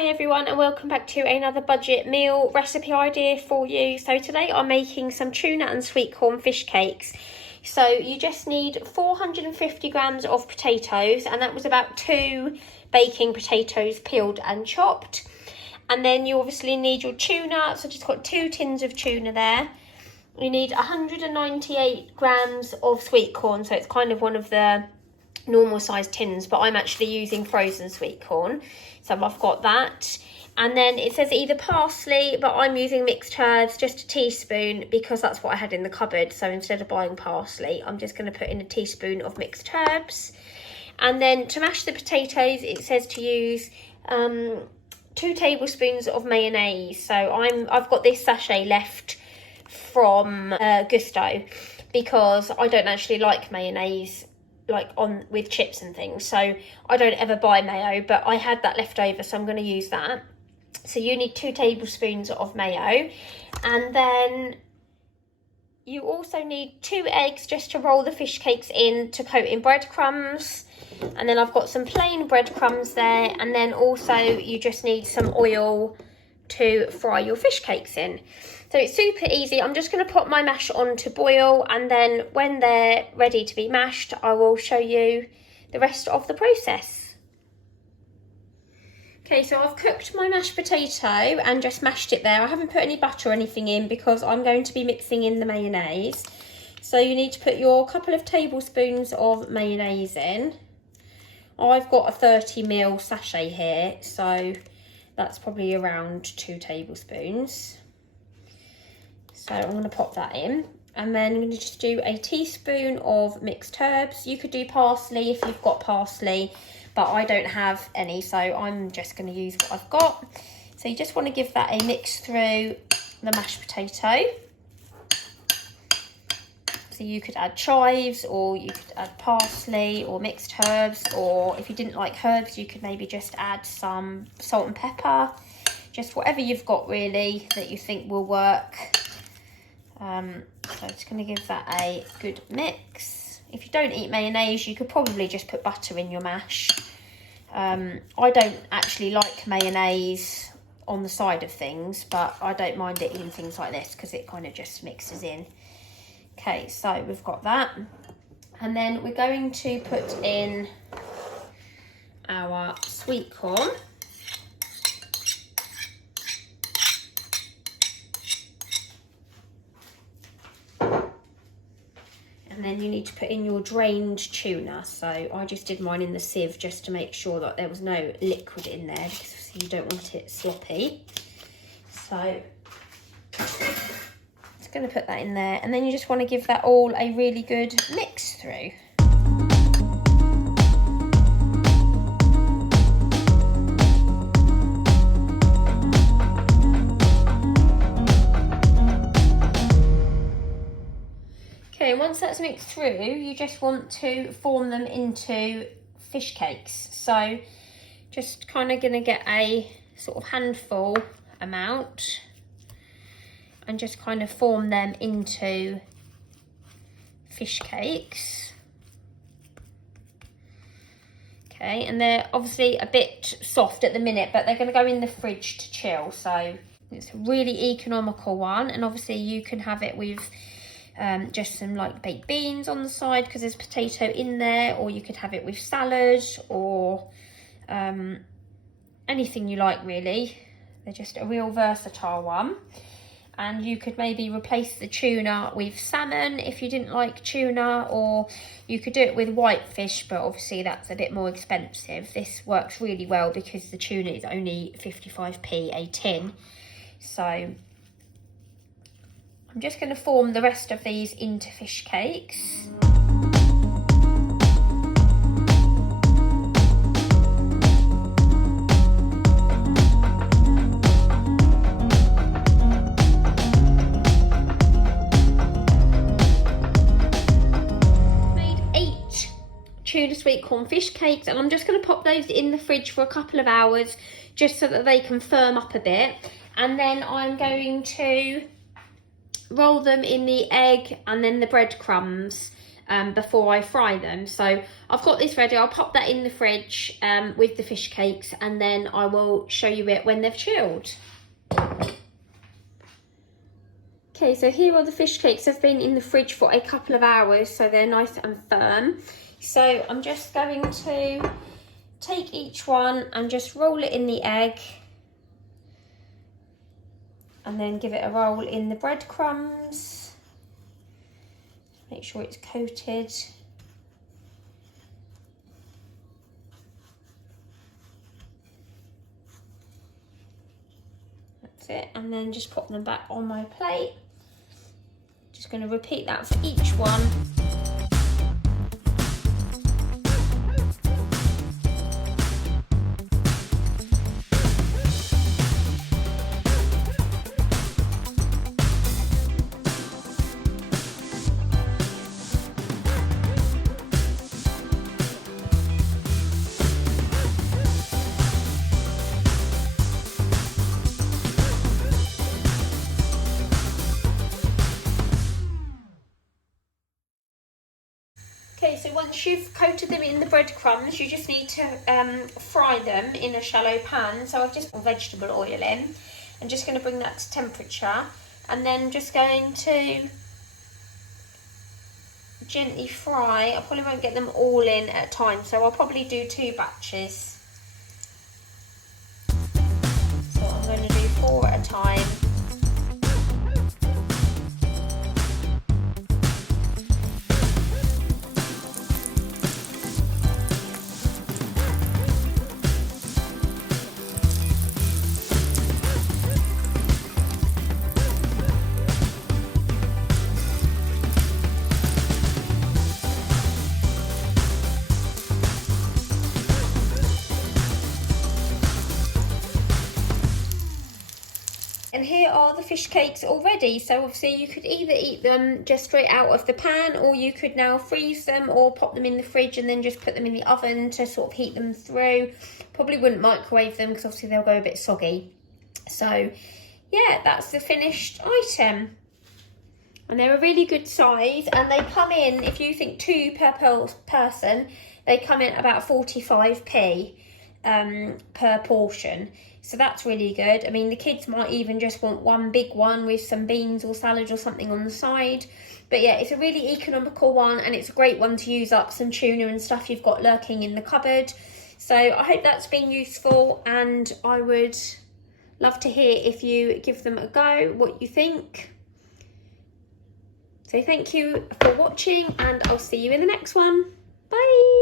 Hi everyone and welcome back to another budget meal recipe idea for you. So today I'm making some tuna and sweet corn fish cakes. So you just need 450 grams of potatoes, and that was about 2 baking potatoes peeled and chopped. And then you obviously need your tuna, so just got 2 tins of tuna there. You need 198 grams of sweet corn, so it's kind of one of the normal size tins, but I'm actually using frozen sweet corn, so I've got that. And then it says either parsley, but I'm using mixed herbs, just a teaspoon, because that's what I had in the cupboard. So instead of buying parsley, I'm just going to put in a teaspoon of mixed herbs. And then to mash the potatoes, it says to use 2 tablespoons of mayonnaise. So I've got this sachet left from Gusto, because I don't actually like mayonnaise like on with chips and things, so I don't ever buy mayo, but I had that left over, so I'm going to use that. So you need 2 tablespoons of mayo, and then you also need 2 eggs just to roll the fish cakes in to coat in breadcrumbs. And then I've got some plain breadcrumbs there, and then also you just need some oil to fry your fish cakes in. So it's super easy. I'm just going to put my mash on to boil, and then when they're ready to be mashed, I will show you the rest of the process. Okay, so I've cooked my mashed potato and just mashed it there. I haven't put any butter or anything in because I'm going to be mixing in the mayonnaise. So you need to put your couple of tablespoons of mayonnaise in. I've got a 30ml sachet here, so that's probably around 2 tablespoons. So I'm going to pop that in, and then I'm going to just do a teaspoon of mixed herbs. You could do parsley if you've got parsley, but I don't have any, so I'm just going to use what I've got. So you just want to give that a mix through the mashed potato. So you could add chives, or you could add parsley or mixed herbs, or if you didn't like herbs, you could maybe just add some salt and pepper. Just whatever you've got really that you think will work. So I'm just going to give that a good mix. If you don't eat mayonnaise, you could probably just put butter in your mash. I don't actually like mayonnaise on the side of things, but I don't mind it in things like this because it kind of just mixes in. Okay, so we've got that. And then we're going to put in our sweet corn. And then you need to put in your drained tuna. So I just did mine in the sieve just to make sure that there was no liquid in there, because you don't want it sloppy. So just going to put that in there, and then you just want to give that all a really good mix through. Okay, once that's mixed through, you just want to form them into fish cakes. So just kind of going to get a sort of handful amount and just kind of form them into fish cakes. Okay, and they're obviously a bit soft at the minute, but they're going to go in the fridge to chill. So it's a really economical one, and obviously you can have it with just some like baked beans on the side because there's potato in there, or you could have it with salad, or anything you like really. They're just a real versatile one. And you could maybe replace the tuna with salmon if you didn't like tuna, or you could do it with whitefish, but obviously that's a bit more expensive. This works really well because the tuna is only 55p a tin. So I'm just going to form the rest of these into fish cakes. Made 8 tuna sweet corn fish cakes, and I'm just going to pop those in the fridge for a couple of hours just so that they can firm up a bit. And then I'm going to roll them in the egg and then the breadcrumbs before I fry them. So I've got this ready. I'll pop that in the fridge with the fish cakes, and then I will show you it when they've chilled. Okay, so here are the fish cakes. They've been in the fridge for a couple of hours, so they're nice and firm. So I'm just going to take each one and just roll it in the egg, and then give it a roll in the breadcrumbs. Make sure it's coated. That's it, and then just pop them back on my plate. Just going to repeat that for each one. Okay, so once you've coated them in the breadcrumbs, you just need to fry them in a shallow pan. So I've just put vegetable oil in. I'm just going to bring that to temperature, and then just going to gently fry. I probably won't get them all in at a time, so I'll probably do 2 batches. So I'm going to do 4 at a time. And here are the fish cakes already. So obviously you could either eat them just straight out of the pan, or you could now freeze them or pop them in the fridge and then just put them in the oven to sort of heat them through. Probably wouldn't microwave them because obviously they'll go a bit soggy. So yeah, that's the finished item. And they're a really good size, and they come in, if you think 2 per person, they come in about 45p per portion. So that's really good. I mean, the kids might even just want one big one with some beans or salad or something on the side. But yeah, it's a really economical one, and it's a great one to use up some tuna and stuff you've got lurking in the cupboard. So I hope that's been useful, and I would love to hear if you give them a go, what you think. So thank you for watching, and I'll see you in the next one. Bye.